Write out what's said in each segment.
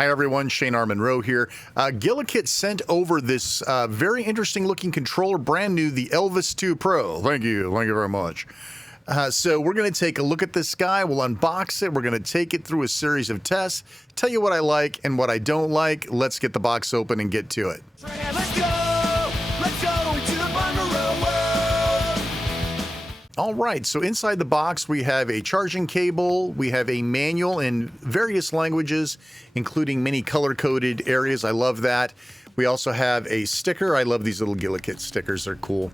Hi everyone, Shane R. Monroe here. Gulikit sent over this very interesting looking controller, brand new, the Elves 2 Pro. Thank you very much. So we're going to take a look at this guy. We'll unbox it. We're going to take it through a series of tests, tell you what I like and what I don't like. Let's get the box open and get to it. Let's go into the Monroe world. All right, so inside the box, we have a charging cable. We have a manual in various languages, including many color-coded areas. I love that. We also have a sticker. I love these little Gulikit stickers. They're cool.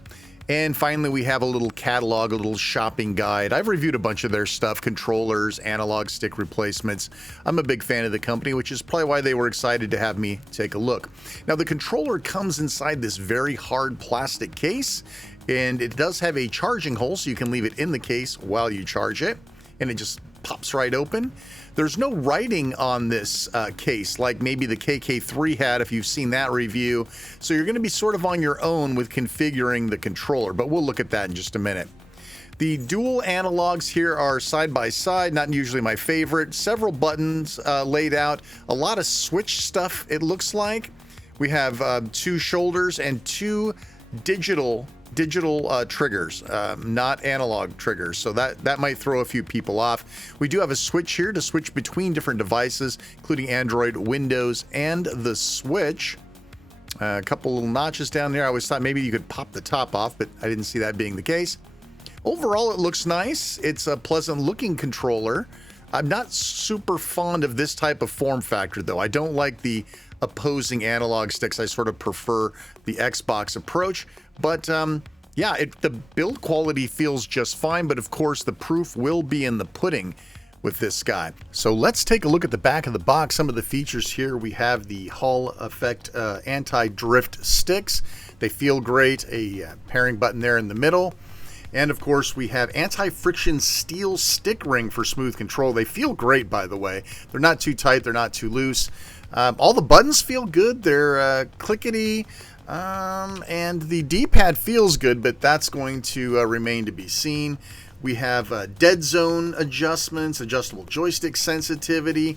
And finally, we have a little catalog, a little shopping guide. I've reviewed a bunch of their stuff, controllers, analog stick replacements. I'm a big fan of the company, which is probably why they were excited to have me take a look. Now, the controller comes inside this very hard plastic case, and it does have a charging hole, so you can leave it in the case while you charge it, and it just pops right open. There's no writing on this case like maybe the KK3 had if you've seen that review. So you're going to be sort of on your own with configuring the controller, but we'll look at that in just a minute. The dual analogs here are side by side, not usually my favorite. Several buttons laid out, a lot of switch stuff it looks like. We have two shoulders and two digital triggers, not analog triggers, so that might throw a few people off. We do have a switch here to switch between different devices, including Android, Windows, and the Switch. A couple little notches down there. I always thought maybe you could pop the top off, but I didn't see that being the case. Overall, it looks nice. It's a pleasant looking controller. I'm not super fond of this type of form factor, though. I don't like the opposing analog sticks. I sort of prefer the Xbox approach. But yeah, the build quality feels just fine, but of course the proof will be in the pudding with this guy. So let's take a look at the back of the box. Some of the features here, we have the Hall Effect anti-drift sticks. They feel great, a pairing button there in the middle. And of course we have anti-friction steel stick ring for smooth control. They feel great, by the way. They're not too tight, they're not too loose. All the buttons feel good, they're clickety. And the D-pad feels good, but that's going to remain to be seen. We have dead zone adjustments, adjustable joystick sensitivity.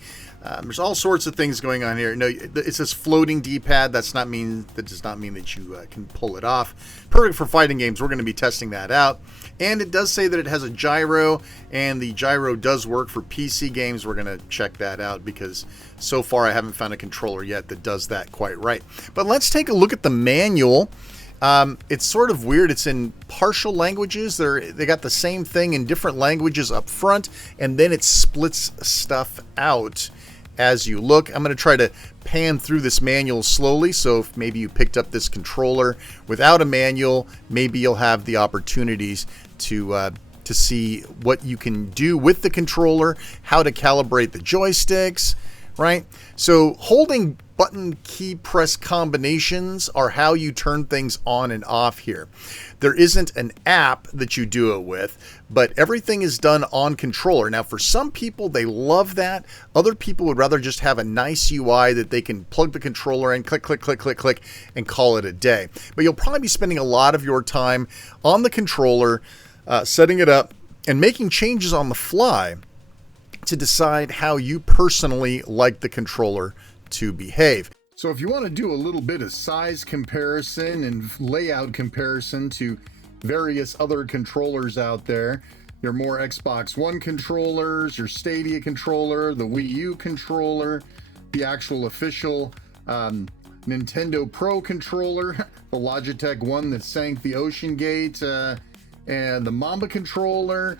There's all sorts of things going on here. No, it says floating D-pad. That does not mean that you can pull it off. Perfect for fighting games. We're going to be testing that out. And it does say that it has a gyro, and the gyro does work for PC games. We're going to check that out because so far I haven't found a controller yet that does that quite right. But let's take a look at the manual. It's sort of weird. It's in partial languages. They got the same thing in different languages up front, and then it splits stuff out as you look. I'm going to try to pan through this manual slowly, so if maybe you picked up this controller without a manual, maybe you'll have the opportunities to see what you can do with the controller, how to calibrate the joysticks, right? So holding button key press combinations are how you turn things on and off here. There isn't an app that you do it with, but everything is done on controller. Now, for some people, they love that. Other people would rather just have a nice UI that they can plug the controller in, click, click, click, click, click, and call it a day. But you'll probably be spending a lot of your time on the controller, setting it up, and making changes on the fly to decide how you personally like the controller to behave. So if you want to do a little bit of size comparison and layout comparison to various other controllers out there, your more Xbox One controllers, your Stadia controller, the Wii U controller, the actual official Nintendo Pro controller, the Logitech one that sank the Ocean Gate, and the Mamba controller,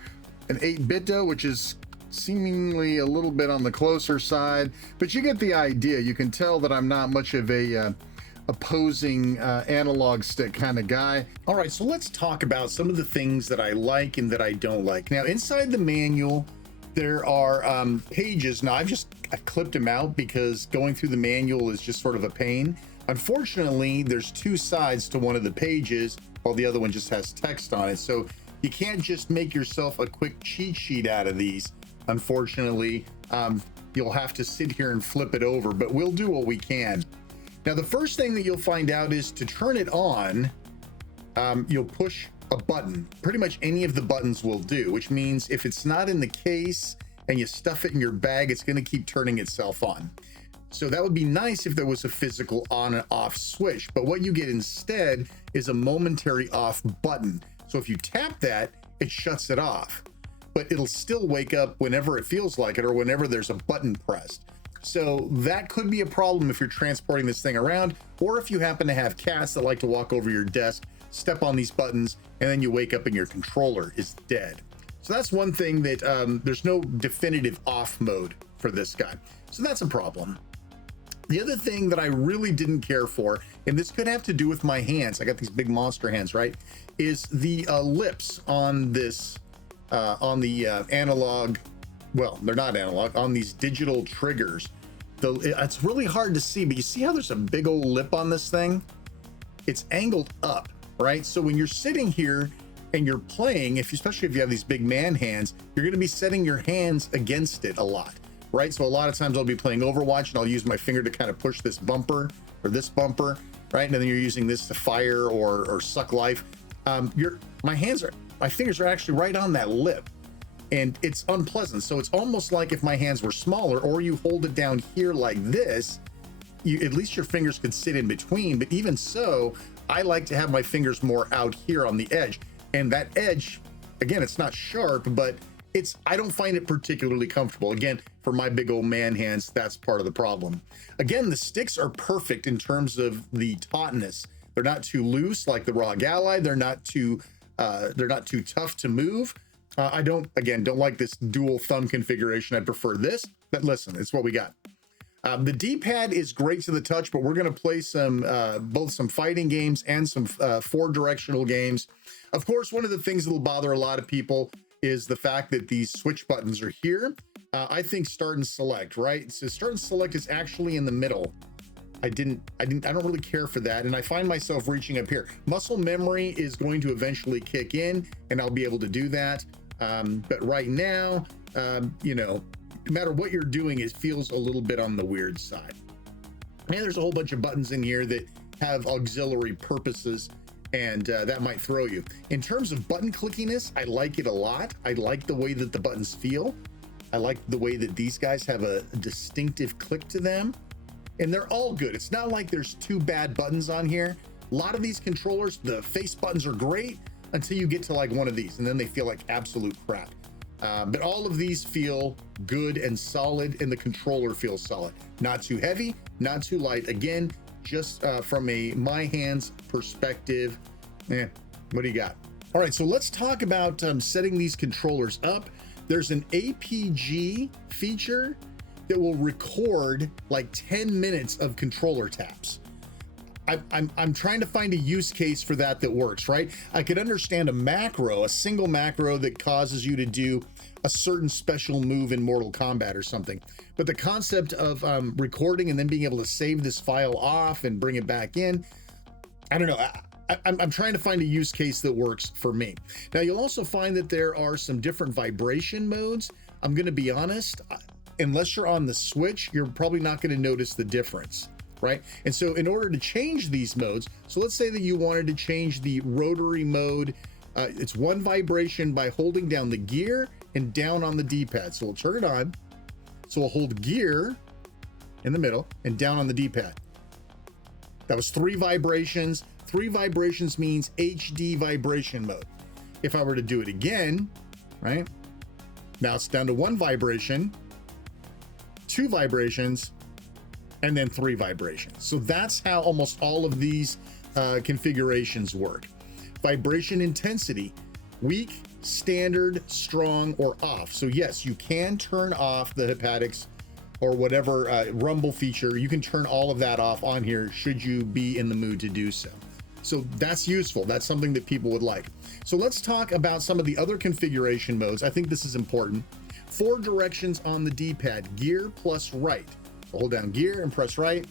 an 8-bit, which is seemingly a little bit on the closer side, but you get the idea. You can tell that I'm not much of a opposing analog stick kind of guy. All right, so let's talk about some of the things that I like and that I don't like. Now, inside the manual, there are pages. Now, I've clipped them out because going through the manual is just sort of a pain. Unfortunately, there's two sides to one of the pages, while the other one just has text on it. So you can't just make yourself a quick cheat sheet out of these. Unfortunately, you'll have to sit here and flip it over, but we'll do what we can. Now, the first thing that you'll find out is to turn it on, you'll push a button. Pretty much any of the buttons will do, which means if it's not in the case and you stuff it in your bag, it's going to keep turning itself on. So that would be nice if there was a physical on and off switch, but what you get instead is a momentary off button. So if you tap that, it shuts it off, but it'll still wake up whenever it feels like it or whenever there's a button pressed. So that could be a problem if you're transporting this thing around, or if you happen to have cats that like to walk over your desk, step on these buttons, and then you wake up and your controller is dead. So that's one thing that there's no definitive off mode for this guy. So that's a problem. The other thing that I really didn't care for, and this could have to do with my hands, I got these big monster hands, right, is the lips on this, on the analog, well, they're not analog, on these digital triggers. It's really hard to see, but you see how there's a big old lip on this thing? It's angled up, right? So when you're sitting here and you're playing, especially if you have these big man hands, you're gonna be setting your hands against it a lot. Right? So a lot of times I'll be playing Overwatch and I'll use my finger to kind of push this bumper or this bumper, right? And then you're using this to fire or suck life. My fingers are actually right on that lip and it's unpleasant. So it's almost like if my hands were smaller, or you hold it down here like this, at least your fingers could sit in between. But even so, I like to have my fingers more out here on the edge. And that edge, again, it's not sharp, but I don't find it particularly comfortable. Again, for my big old man hands, that's part of the problem. Again, the sticks are perfect in terms of the tautness. They're not too loose like the ROG Ally. They're not too tough to move. I don't like this dual thumb configuration. I prefer this, but listen, it's what we got. The D-pad is great to the touch, but we're going to play some both some fighting games and some 4-directional games. Of course, one of the things that will bother a lot of people is the fact that these switch buttons are here. I think start and select, right? So start and select is actually in the middle. I don't really care for that. And I find myself reaching up here. Muscle memory is going to eventually kick in and I'll be able to do that. But right now, you know, no matter what you're doing, it feels a little bit on the weird side. And there's a whole bunch of buttons in here that have auxiliary purposes, and that might throw you. In terms of button clickiness, I like it a lot. I like the way that the buttons feel. I like the way that these guys have a distinctive click to them, and they're all good. It's not like there's 2 bad buttons on here. A lot of these controllers, the face buttons are great until you get to like one of these, and then they feel like absolute crap. But all of these feel good and solid, and the controller feels solid. Not too heavy, not too light. Again, just from a my hands perspective, what do you got? All right, so let's talk about setting these controllers up. There's an APG feature that will record like 10 minutes of controller taps. I'm trying to find a use case for that works, right? I could understand a macro, a single macro that causes you to do a certain special move in Mortal Kombat or something. But the concept of recording and then being able to save this file off and bring it back in, I don't know. I'm trying to find a use case that works for me. Now, you'll also find that there are some different vibration modes. I'm going to be honest, unless you're on the Switch, you're probably not going to notice the difference. Right? And so in order to change these modes, so let's say that you wanted to change the rotary mode, it's 1 vibration by holding down the gear and down on the D-pad. So we'll turn it on. So we'll hold gear in the middle and down on the D-pad. That was 3 vibrations. 3 vibrations means HD vibration mode. If I were to do it again, right? Now it's down to 1 vibration, 2 vibrations, and then 3 vibrations. So that's how almost all of these configurations work. Vibration intensity, weak, standard, strong, or off. So yes, you can turn off the hepatics or whatever rumble feature. You can turn all of that off on here should you be in the mood to do so. So that's useful. That's something that people would like. So let's talk about some of the other configuration modes. I think this is important. 4 directions on the D-pad, gear plus right. So hold down gear and press right.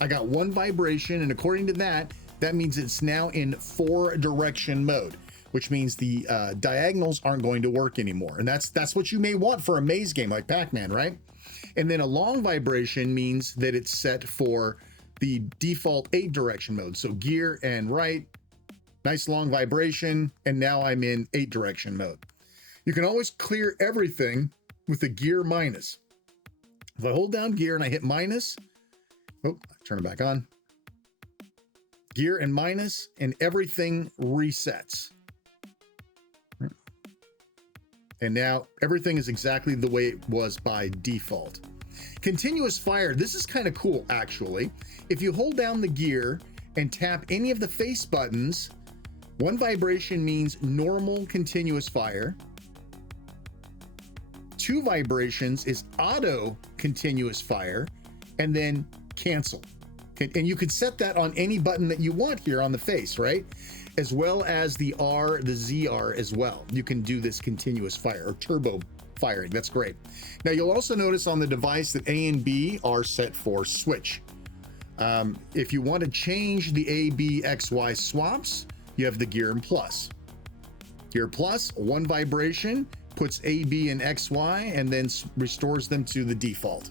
I got 1 vibration, and according to that, that means it's now in 4-direction mode, which means the diagonals aren't going to work anymore. And that's what you may want for a maze game like Pac-Man, right? And then a long vibration means that it's set for the default 8-direction mode. So gear and right, nice long vibration, and now I'm in 8-direction mode. You can always clear everything with the gear minus. If I hold down gear and I hit minus, turn it back on. Gear and minus, and everything resets. And now everything is exactly the way it was by default. Continuous fire, this is kind of cool actually. If you hold down the gear and tap any of the face buttons, one vibration means normal continuous fire. 2 vibrations is auto continuous fire, and then cancel. And you could set that on any button that you want here on the face, right? As well as the R, the ZR as well. You can do this continuous fire or turbo firing. That's great. Now you'll also notice on the device that A and B are set for switch. If you want to change the A, B, X, Y swaps, you have the gear and plus. Gear plus, 1 vibration, puts A, B, and X, Y, and then restores them to the default.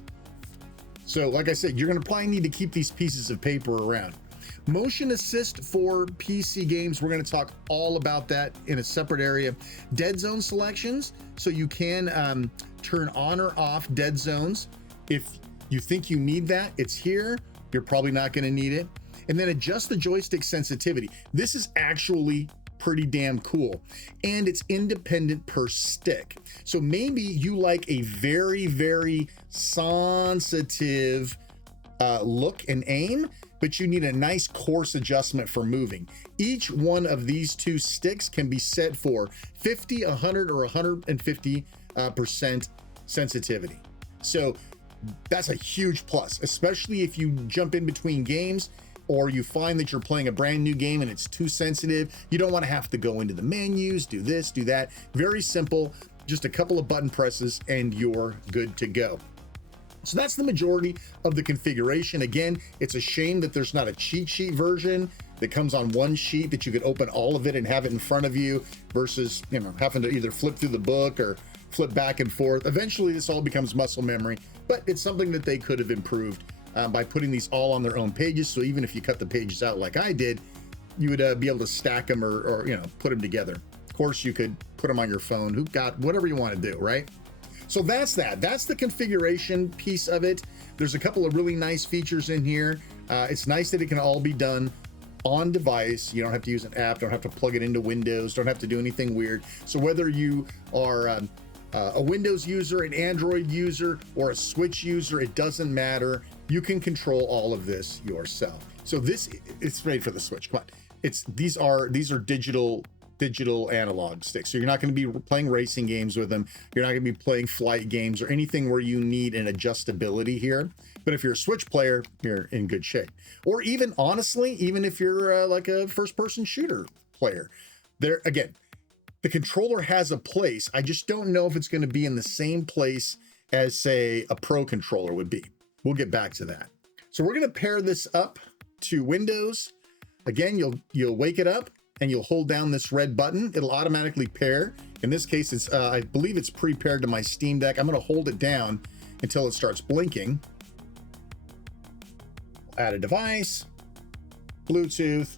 So like I said, you're going to probably need to keep these pieces of paper around. Motion assist for PC games, we're going to talk all about that in a separate area. Dead zone selections, so you can turn on or off dead zones. If you think you need that, it's here. You're probably not going to need it. And then adjust the joystick sensitivity. This is actually pretty damn cool, and it's independent per stick. So maybe you like a very, very sensitive look and aim, but you need a nice coarse adjustment for moving. Each one of these 2 sticks can be set for 50, 100, or 150% sensitivity. So that's a huge plus, especially if you jump in between games or you find that you're playing a brand new game and it's too sensitive. You don't want to have to go into the menus, do this, do that. Very simple, just a couple of button presses and you're good to go. So that's the majority of the configuration. Again, it's a shame that there's not a cheat sheet version that comes on one sheet that you could open all of it and have it in front of you versus, you know, having to either flip through the book or flip back and forth. Eventually this all becomes muscle memory, but it's something that they could have improved by putting these all on their own pages. So even if you cut the pages out like I did, you would be able to stack them or you know, put them together. Of course, you could put them on your phone, whatever you want to do, right? So that's the configuration piece of it. There's a couple of really nice features in here. It's nice that it can all be done on device. You don't have to use an app, don't have to plug it into Windows, don't have to do anything weird. So whether you are a Windows user, an Android user, or a Switch user, it doesn't matter. You can control all of this yourself. So it's made for the Switch. Come on. These are digital analog sticks. So you're not going to be playing racing games with them. You're not going to be playing flight games or anything where you need an adjustability here. But if you're a Switch player, you're in good shape. Or even honestly, even if you're like a first-person shooter player, there again, the controller has a place. I just don't know if it's going to be in the same place as, say, a Pro controller would be. We'll get back to that. So we're going to pair this up to Windows. Again, you'll wake it up and you'll hold down this red button. It'll automatically pair. In this case, it's I believe it's pre-paired to my Steam Deck. I'm going to hold it down until it starts blinking. Add a device, Bluetooth,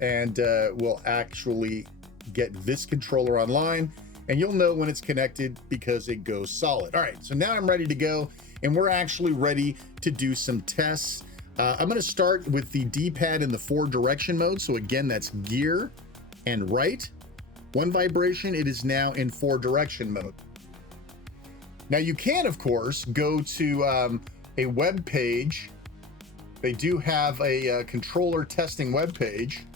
and we'll actually get this controller online, and you'll know when it's connected because it goes solid. All right, so now I'm ready to go, and we're actually ready to do some tests. I'm going to start with the D-pad in the 4-direction mode. So again, that's gear and right. 1 vibration, it is now in 4-direction mode. Now you can, of course, go to a web page. They do have a controller testing web page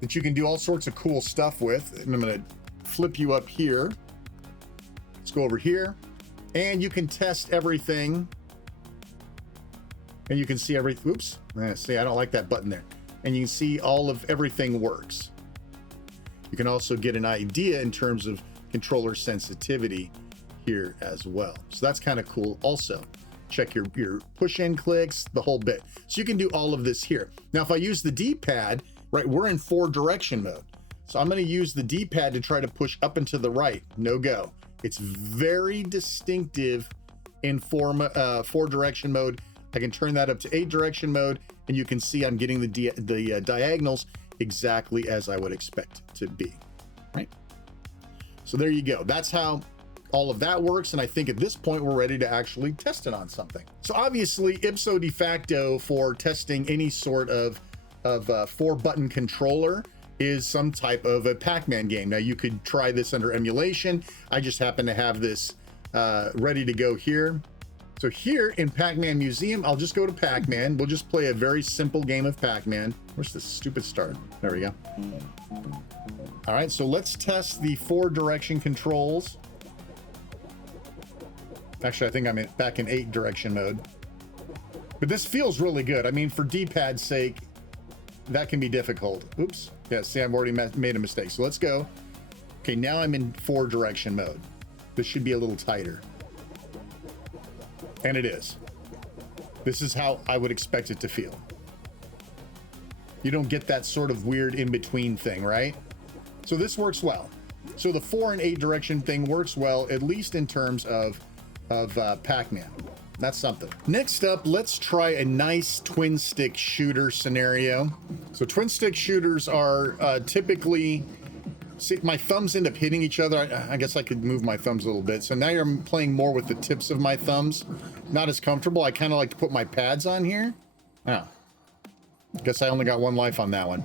that you can do all sorts of cool stuff with. And I'm going to flip you up here. Let's go over here, and you can test everything. And you can see everything. Oops, see, I don't like that button there. And you can see all of everything works. You can also get an idea in terms of controller sensitivity here as well. So that's kind of cool. Also, check your push-in clicks, the whole bit. So you can do all of this here. Now, if I use the D-pad, right, we're in 4-direction mode. So I'm going to use the D-pad to try to push up and to the right. No go. It's very distinctive in 4-direction mode. I can turn that up to 8-direction mode, and you can see I'm getting the diagonals exactly as I would expect to be, right? So there you go. That's how all of that works, and I think at this point we're ready to actually test it on something. So obviously, ipso de facto for testing any sort of 4-button controller is some type of a Pac-Man game. Now you could try this under emulation. I just happen to have this ready to go here. So here in Pac-Man Museum, I'll just go to Pac-Man. We'll just play a very simple game of Pac-Man. Where's this stupid start? There we go. All right, so let's test the 4-direction controls. Actually, I think I'm back in 8-direction mode. But this feels really good. I mean, for D-pad's sake, that can be difficult. Oops. Yeah, see, I've already made a mistake. So let's go. Okay, now I'm in 4-direction mode. This should be a little tighter. And it is. This is how I would expect it to feel. You don't get that sort of weird in-between thing, right? So this works well. So the 4 and 8 direction thing works well, at least in terms of Pac-Man. That's something. Next up, let's try a nice twin stick shooter scenario. So twin stick shooters are typically, see, my thumbs end up hitting each other. I guess I could move my thumbs a little bit. So now you're playing more with the tips of my thumbs. Not as comfortable. I kind of like to put my pads on here. Oh, guess I only got 1 life on that one.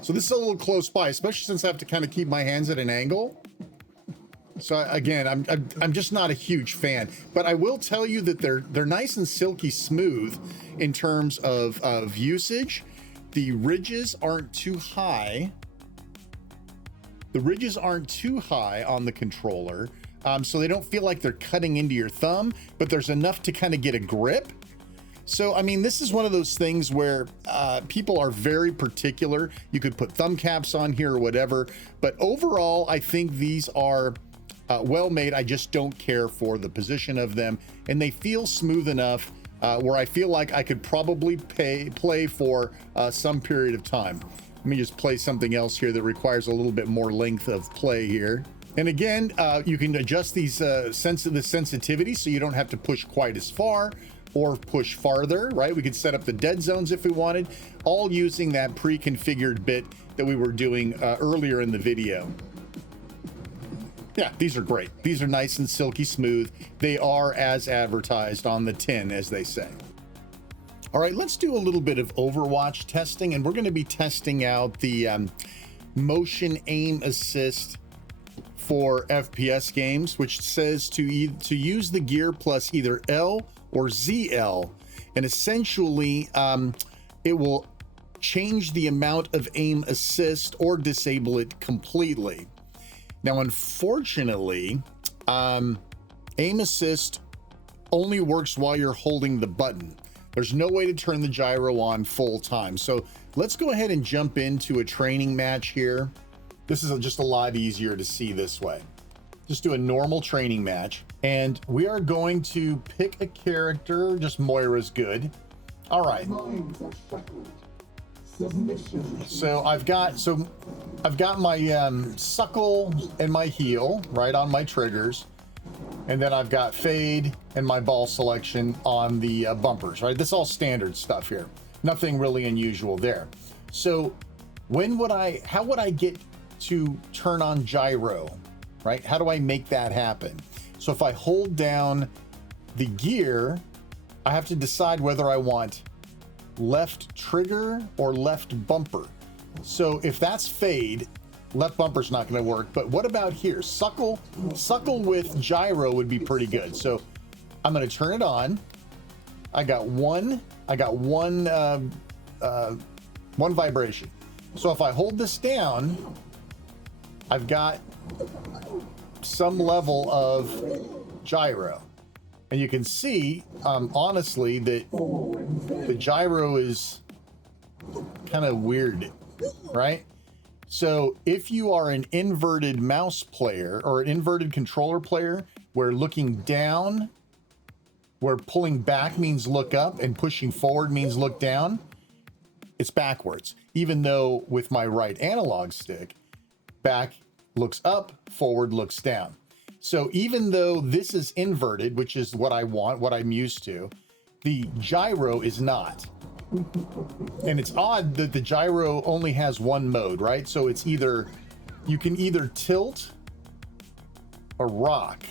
So this is a little close by, especially since I have to kind of keep my hands at an angle. So again, I'm just not a huge fan, but I will tell you that they're nice and silky smooth in terms of usage. The ridges aren't too high. The ridges aren't too high on the controller, so they don't feel like they're cutting into your thumb, but there's enough to kind of get a grip. So, I mean, this is one of those things where people are very particular. You could put thumb caps on here or whatever, but overall, I think these are well made. I just don't care for the position of them, and they feel smooth enough where I feel like I could probably play for some period of time. Let me just play something else here that requires a little bit more length of play here. And again, you can adjust these the sensitivity so you don't have to push quite as far or push farther, right? We could set up the dead zones if we wanted, all using that pre-configured bit that we were doing earlier in the video. Yeah, these are great. These are nice and silky smooth. They are as advertised on the tin, as they say. All right, let's do a little bit of Overwatch testing, and we're going to be testing out the motion aim assist for FPS games, which says to use the gear plus either L or ZL, and essentially it will change the amount of aim assist or disable it completely. Now, unfortunately, aim assist only works while you're holding the button. There's no way to turn the gyro on full time. So let's go ahead and jump into a training match here. This is just a lot easier to see this way. Just do a normal training match, and we are going to pick a character. Just Moira's good. All right. So I've got my suckle and my heal right on my triggers, and then I've got fade and my ball selection on the bumpers, right? This is all standard stuff here. Nothing really unusual there. So how would I get to turn on gyro, right? How do I make that happen? So if I hold down the gear, I have to decide whether I want left trigger or left bumper. So if that's fade, left bumper's not going to work. But what about here? Suckle with gyro would be pretty good. So I'm going to turn it on. I got one vibration. So if I hold this down, I've got some level of gyro. And you can see, honestly, that the gyro is kind of weird, right? So if you are an inverted mouse player or an inverted controller player, where looking down, where pulling back means look up and pushing forward means look down, it's backwards. Even though with my right analog stick, back looks up, forward looks down. So even though this is inverted, which is what I want, what I'm used to, the gyro is not. And it's odd that the gyro only has one mode, right? So it's either, you can either tilt a rock.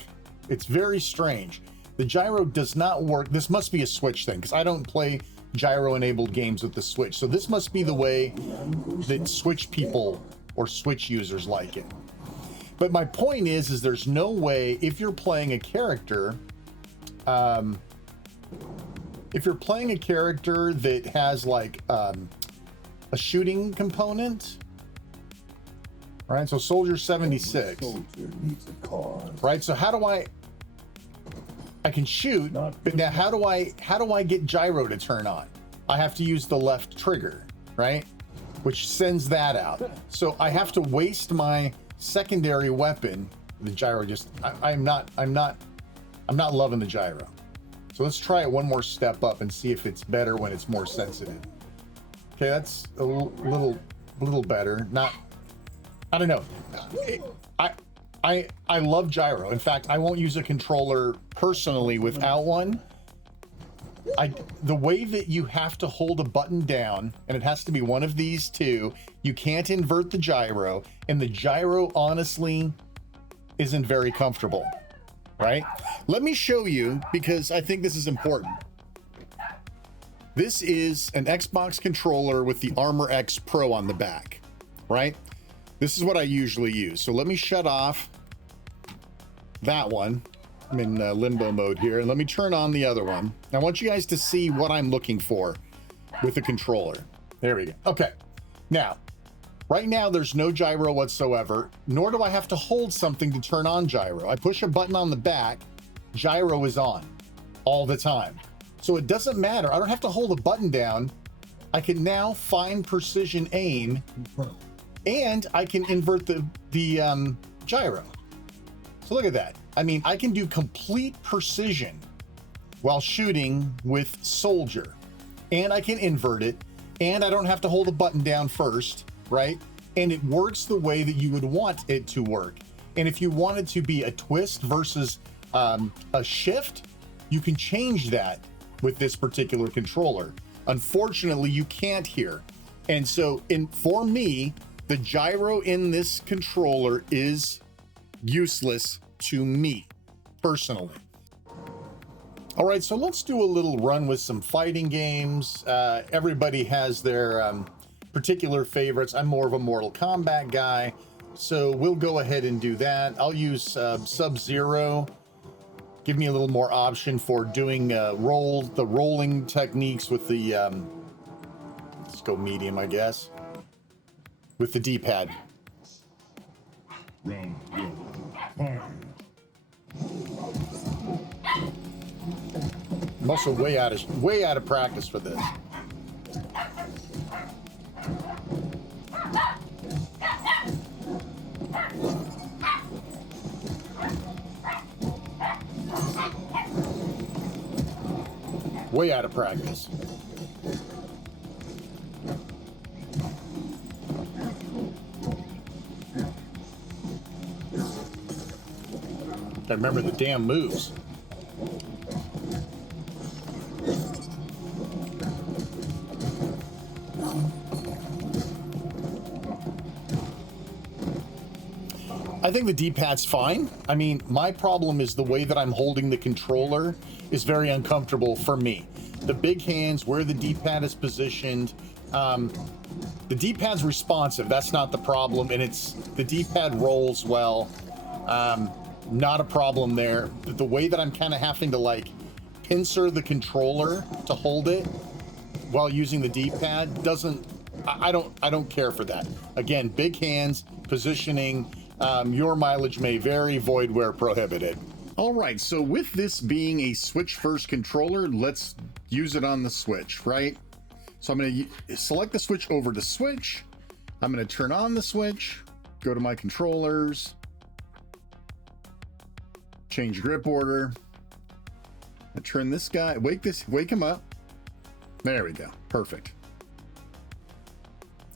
It's very strange. The gyro does not work. This must be a Switch thing, because I don't play gyro-enabled games with the Switch. So this must be the way that Switch people or Switch users like it. But my point is there's no way, if you're playing a character, that has like a shooting component, right? So Soldier 76, right? So how do I can shoot, but now how do I get gyro to turn on? I have to use the left trigger, right? Which sends that out. So I have to waste my secondary weapon. The gyro just, I'm not loving the gyro. So let's try it one more step up and see if it's better when it's more sensitive. Okay, that's a little better. Not, I don't know. I love gyro. In fact, I won't use a controller personally without one. The way that you have to hold a button down, and it has to be one of these two, you can't invert the gyro, and the gyro honestly isn't very comfortable, right? Let me show you, because I think this is important. This is an Xbox controller with the Armor X Pro on the back, right? This is what I usually use. So let me shut off that one. I'm in limbo mode here, and let me turn on the other one. I want you guys to see what I'm looking for with the controller. There we go. Okay. Now, right now there's no gyro whatsoever, nor do I have to hold something to turn on gyro. I push a button on the back, gyro is on all the time. So it doesn't matter. I don't have to hold a button down. I can now find precision aim, and I can invert the gyro. So look at that. I mean, I can do complete precision while shooting with Soldier, and I can invert it, and I don't have to hold a button down first, right? And it works the way that you would want it to work. And if you want it to be a twist versus a shift, you can change that with this particular controller. Unfortunately, you can't here. And so for me, the gyro in this controller is useless to me personally. All right, so let's do a little run with some fighting games. Everybody has their particular favorites. I'm more of a Mortal Kombat guy, so we'll go ahead and do that. I'll use Sub-Zero. Give me a little more option for doing the rolling techniques with the let's go medium, I guess, with the D-pad. Round one. I'm also way out of practice for this. Way out of practice. I remember the damn moves. I think the D-pad's fine. I mean, my problem is the way that I'm holding the controller is very uncomfortable for me. The big hands, where the D-pad is positioned, the D-pad's responsive. That's not the problem, and the D-pad rolls well. Not a problem there. But the way that I'm kind of having to like pincer the controller to hold it while using the D-pad doesn't. I don't care for that. Again, big hands, positioning. Your mileage may vary, void where prohibited. All right, so with this being a Switch first controller, let's use it on the Switch, right? So I'm going to select the Switch over to Switch. I'm going to turn on the Switch, go to my controllers, change grip order. I turn this guy, wake him up. There we go, perfect.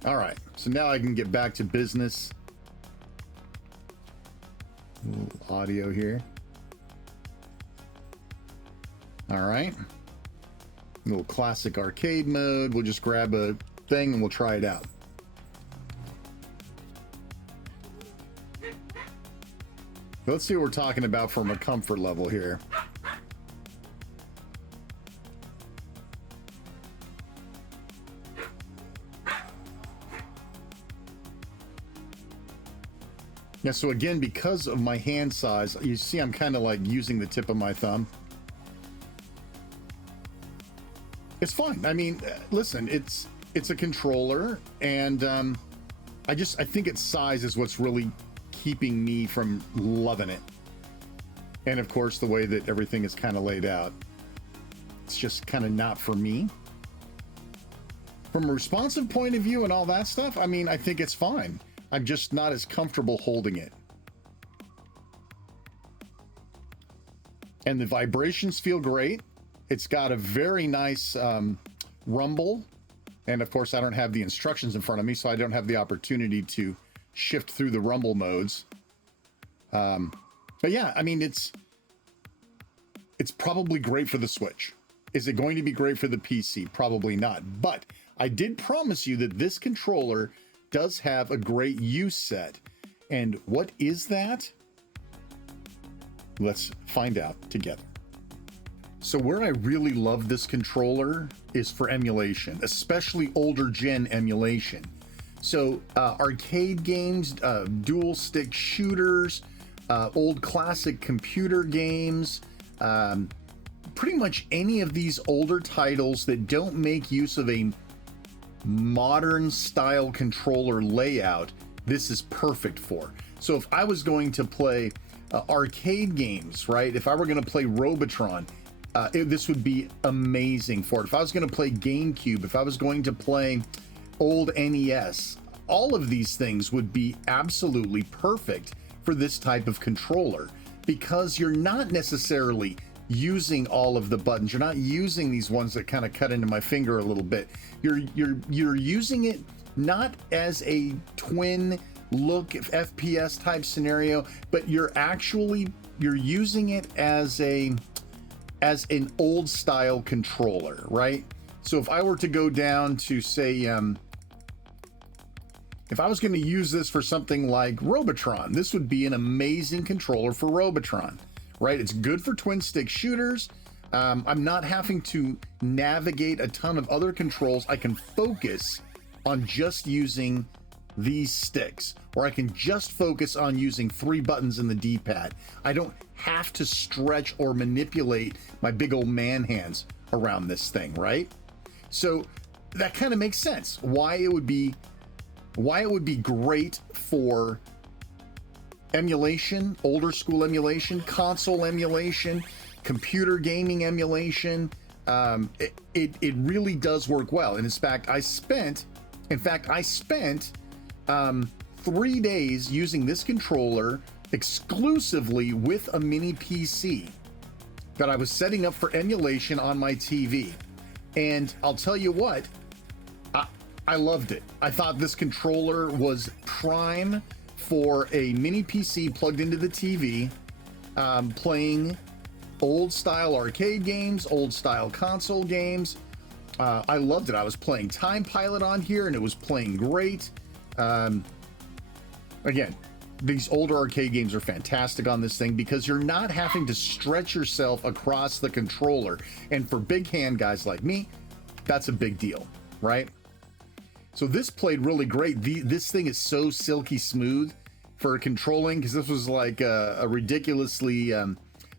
All right, so now I can get back to business. A little audio here. All right. A little classic arcade mode. We'll just grab a thing and we'll try it out. Let's see what we're talking about from a comfort level here. Yeah, so again, because of my hand size, you see I'm kind of like using the tip of my thumb. It's fine. I mean, listen, it's a controller, and I think its size is what's really keeping me from loving it. And of course, the way that everything is kind of laid out, it's just kind of not for me. From a responsive point of view and all that stuff, I mean, I think it's fine. I'm just not as comfortable holding it. And the vibrations feel great. It's got a very nice rumble. And of course, I don't have the instructions in front of me, so I don't have the opportunity to shift through the rumble modes. But yeah, I mean, it's probably great for the Switch. Is it going to be great for the PC? Probably not. But I did promise you that this controller does have a great use set. And what is that? Let's find out together. So where I really love this controller is for emulation, especially older gen emulation. So arcade games, dual stick shooters, old classic computer games, pretty much any of these older titles that don't make use of a modern style controller layout, this is perfect for. So if I was going to play arcade games, right? If I were going to play Robotron, this would be amazing for it. If I was going to play GameCube, if I was going to play old NES, all of these things would be absolutely perfect for this type of controller, because you're not necessarily using all of the buttons. You're not using these ones that kind of cut into my finger a little bit. You're using it not as a twin look FPS type scenario, but you're using it as an old style controller, right? So if I were to go down to say, if I was going to use this for something like Robotron, this would be an amazing controller for Robotron, right? It's good for twin stick shooters. I'm not having to navigate a ton of other controls. I can focus on just using these sticks, or I can just focus on using 3 buttons in the D-pad. I don't have to stretch or manipulate my big old man hands around this thing, right? So that kind of makes sense. Why it would be great for emulation, older school emulation, console emulation, computer gaming emulation. It really does work well. And in fact, I spent 3 days using this controller exclusively with a mini PC that I was setting up for emulation on my TV. And I'll tell you what, I loved it. I thought this controller was prime for a mini PC plugged into the TV, playing old style arcade games, old style console games. I loved it. I was playing Time Pilot on here and it was playing great. Again, these older arcade games are fantastic on this thing because you're not having to stretch yourself across the controller. And for big hand guys like me, that's a big deal, right? So this played really great. This thing is so silky smooth for controlling, because this was like a ridiculously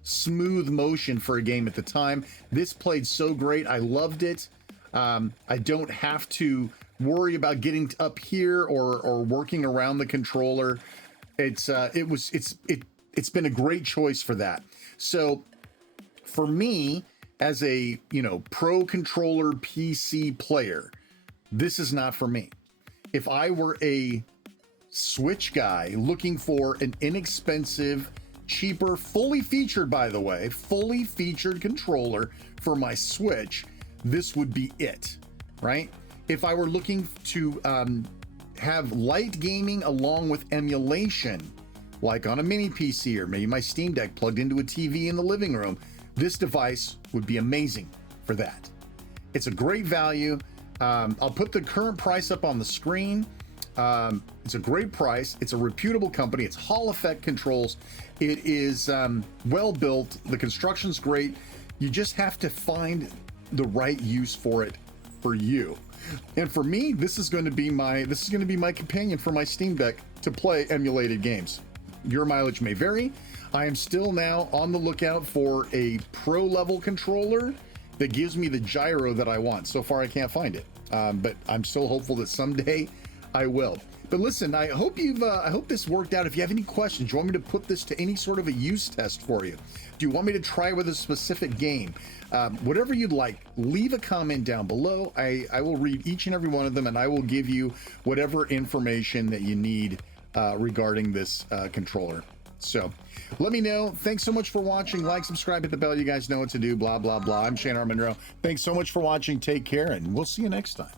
smooth motion for a game at the time. This played so great. I loved it. I don't have to worry about getting up here or working around the controller. It's been a great choice for that. So for me, as a pro controller PC player, this is not for me. If I were a Switch guy looking for an inexpensive, cheaper, fully featured, by the way, fully featured controller for my Switch, this would be it, right? If I were looking to have light gaming along with emulation, like on a mini PC or maybe my Steam Deck plugged into a TV in the living room, this device would be amazing for that. It's a great value. I'll put the current price up on the screen. It's a great price. It's a reputable company. It's Hall effect controls. It is well built. The construction's great. You just have to find the right use for it for you. And for me, this is going to be my companion for my Steam Deck to play emulated games. Your mileage may vary. I am still now on the lookout for a pro level controller that gives me the gyro that I want. So far, I can't find it, but I'm still hopeful that someday I will. But listen, I hope this worked out. If you have any questions, you want me to put this to any sort of a use test for you? Do you want me to try with a specific game? Whatever you'd like, leave a comment down below. I will read each and every one of them, and I will give you whatever information that you need regarding this controller. So let me know. Thanks so much for watching. Like, subscribe, hit the bell. You guys know what to do. Blah, blah, blah. I'm Shane R. Monroe. Thanks so much for watching. Take care, and we'll see you next time.